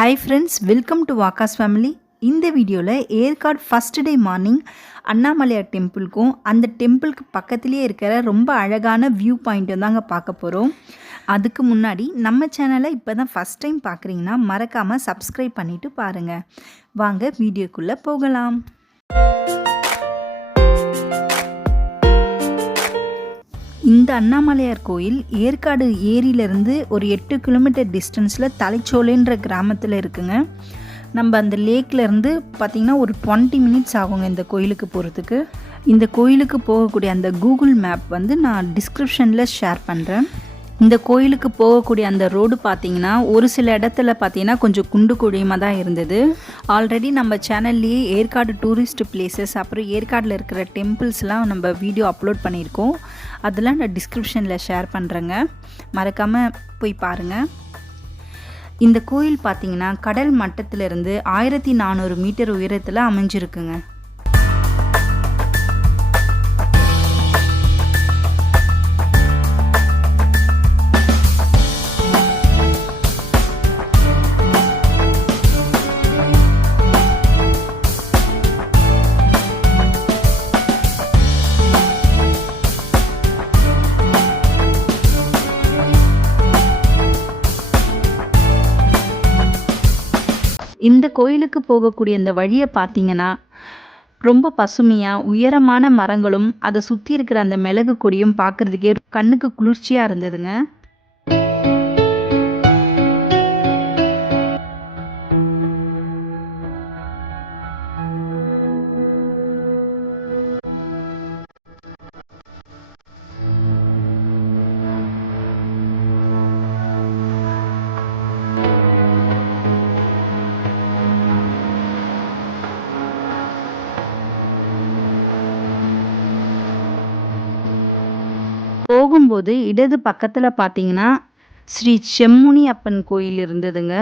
Hi friends, welcome to Vakas family. இந்த வீடியோவில் Yercaud first day morning Annamalaiyar டெம்பிளுக்கும் அந்த டெம்பிளுக்கு பக்கத்துலேயே இருக்கிற ரொம்ப அழகான வியூ பாயிண்ட்டும் தாங்க பார்க்க போகிறோம். அதுக்கு முன்னாடி நம்ம சேனலை இப்போ தான் ஃபஸ்ட் டைம் பார்க்குறீங்கன்னா மறக்காமல் சப்ஸ்கிரைப் பண்ணிவிட்டு பாருங்கள். வாங்க வீடியோக்குள்ளே போகலாம். இந்த அண்ணாமலையார் கோயில் ஏற்காடு ஏரியிலேருந்து ஒரு 8 கிலோமீட்டர் டிஸ்டன்ஸில் தலைச்சோலைன்ற கிராமத்தில் இருக்குங்க. நம்ம அந்த லேக்லேருந்து பார்த்திங்கன்னா ஒரு 20 மினிட்ஸ் ஆகுங்க இந்த கோயிலுக்கு போகிறதுக்கு. இந்த கோயிலுக்கு போகக்கூடிய அந்த கூகுள் மேப் வந்து நான் டிஸ்கிரிப்ஷனில் ஷேர் பண்ணுறேன். இந்த கோயிலுக்கு போகக்கூடிய அந்த ரோடு பார்த்திங்கன்னா ஒரு சில இடத்துல பார்த்திங்கன்னா கொஞ்சம் குண்டு குழியமாக தான் இருந்தது. ஆல்ரெடி நம்ம சேனல்லையே ஏற்காடு டூரிஸ்ட் பிளேசஸ் அப்புறம் ஏற்காடில் இருக்கிற டெம்பிள்ஸ்லாம் நம்ம வீடியோ அப்லோட் பண்ணியிருக்கோம். அதெல்லாம் நான் டிஸ்கிரிப்ஷனில் ஷேர் பண்ணுறேங்க, மறக்காமல் போய் பாருங்கள். இந்த கோயில் பார்த்திங்கன்னா கடல் மட்டத்திலிருந்து 1400 மீட்டர் உயரத்தில் அமைஞ்சிருக்குங்க. இந்த கோயிலுக்கு போகக்கூடிய இந்த வழியை பார்த்தீங்கன்னா ரொம்ப பசுமையாக உயரமான மரங்களும் அதை சுற்றி இருக்கிற அந்த மிளகு கொடியும் பார்க்குறதுக்கே கண்ணுக்கு குளிர்ச்சியாக இருந்ததுங்க. போகும்போது இடது பக்கத்தில் பார்த்தீங்கன்னா ஸ்ரீ செம்முனி அப்பன் கோயில் இருந்ததுங்க.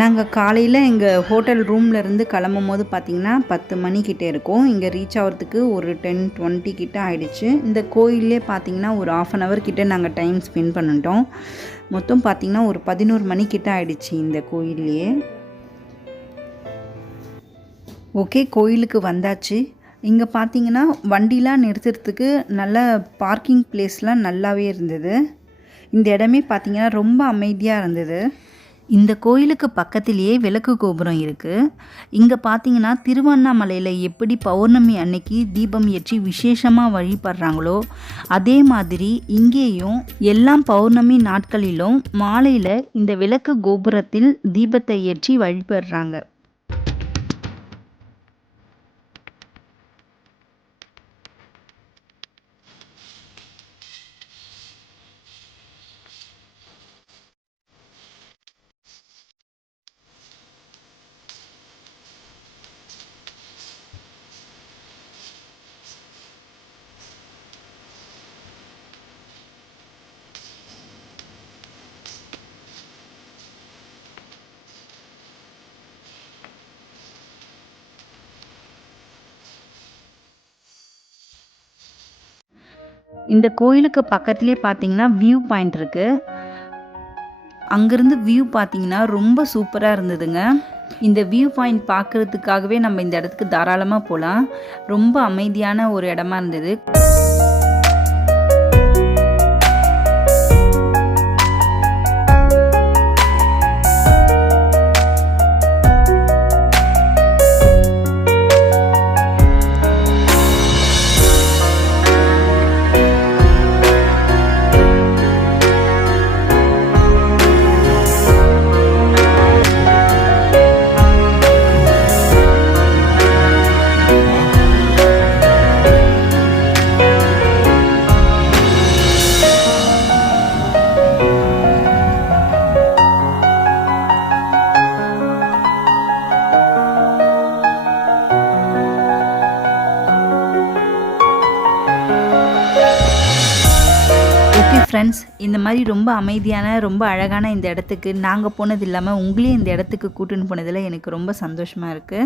நாங்கள் காலையில் எங்கள் ஹோட்டல் ரூமில் இருந்து கிளம்பும் போது பார்த்திங்கன்னா 10 மணிக்கிட்டே இருக்கும். இங்கே ரீச் ஆகிறதுக்கு ஒரு 10-20 கிட்ட ஆகிடுச்சு. இந்த கோயிலே பார்த்திங்கன்னா ஒரு 1/2 hour கிட்டே நாங்கள் டைம் ஸ்பெண்ட் பண்ணிட்டோம். மொத்தம் பார்த்திங்கன்னா ஒரு 11 மணிக்கிட்ட ஆகிடுச்சு இந்த கோயிலையே. ஓகே, கோயிலுக்கு வந்தாச்சு. இங்கே பார்த்திங்கன்னா வண்டிலாம் நிறுத்துறதுக்கு நல்ல பார்க்கிங் பிளேஸ்லாம் நல்லாவே இருந்தது. இந்த இடமே பார்த்திங்கன்னா ரொம்ப அமைதியாக இருந்தது. இந்த கோயிலுக்கு பக்கத்திலேயே விளக்கு கோபுரம் இருக்குது. இங்கே பார்த்தீங்கன்னா திருவண்ணாமலையில் எப்படி பௌர்ணமி அன்னைக்கு தீபம் ஏற்றி விசேஷமாக வழிபடுறாங்களோ அதே மாதிரி இங்கேயும் எல்லா பௌர்ணமி நாட்களிலும் மாலையில் இந்த விளக்கு கோபுரத்தில் தீபத்தை ஏற்றி வழிபடுறாங்க. இந்த கோயிலுக்கு பக்கத்துலேயே பார்த்தீங்கன்னா வியூ பாயிண்ட் இருக்குது. அங்கேருந்து வியூ பார்த்தீங்கன்னா ரொம்ப சூப்பராக இருந்ததுங்க. இந்த வியூ பாயிண்ட் பார்க்குறதுக்காகவே நம்ம இந்த இடத்துக்கு தாராளமாக போகலாம். ரொம்ப அமைதியான ஒரு இடமா இருந்தது. ஃப்ரெண்ட்ஸ், இந்த மாதிரி ரொம்ப அமைதியான ரொம்ப அழகான இந்த இடத்துக்கு நாங்கள் போனது இல்லாமல் உங்களையும் இந்த இடத்துக்கு கூட்டின்னு போனதில் எனக்கு ரொம்ப சந்தோஷமாக இருக்குது.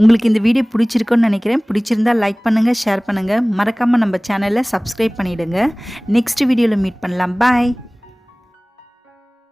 உங்களுக்கு இந்த வீடியோ பிடிச்சிருக்குன்னு நினைக்கிறேன். பிடிச்சிருந்தா லைக் பண்ணுங்கள், ஷேர் பண்ணுங்கள், மறக்காமல் நம்ம சேனலை சப்ஸ்கிரைப் பண்ணிவிடுங்க. நெக்ஸ்ட் வீடியோவில் மீட் பண்ணலாம். பாய்.